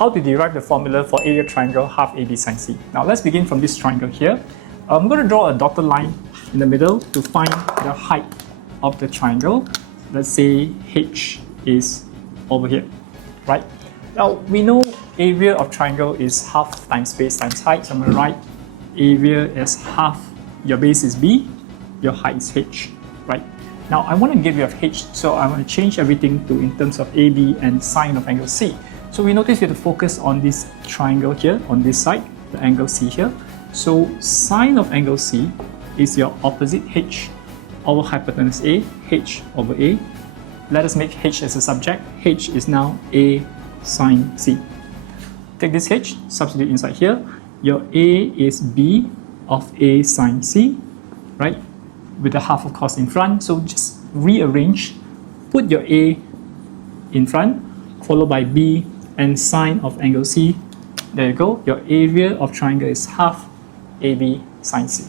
how to derive the formula for area triangle half AB sine C. Now let's begin from this triangle here. I'm going to draw a dotted line in the middle to find the height of the triangle. Let's say H is over here, right? Now we know area of triangle is half times base times height. So I'm going to write area as half, your base is B, your height is H, right? Now I want to get rid of H, so I want to change everything to in terms of AB and sine of angle C. So we notice we have to focus on this triangle here, on this side, the angle C here. So sine of angle C is your opposite H over hypotenuse A, H over A. Let us make H as a subject. H is now A sine C. Take this H, substitute inside here. Your A is B of A sine C, right? With the half of course in front. So just rearrange, put your A in front, followed by B and sine of angle C. There you go. Your area of triangle is half AB sine C.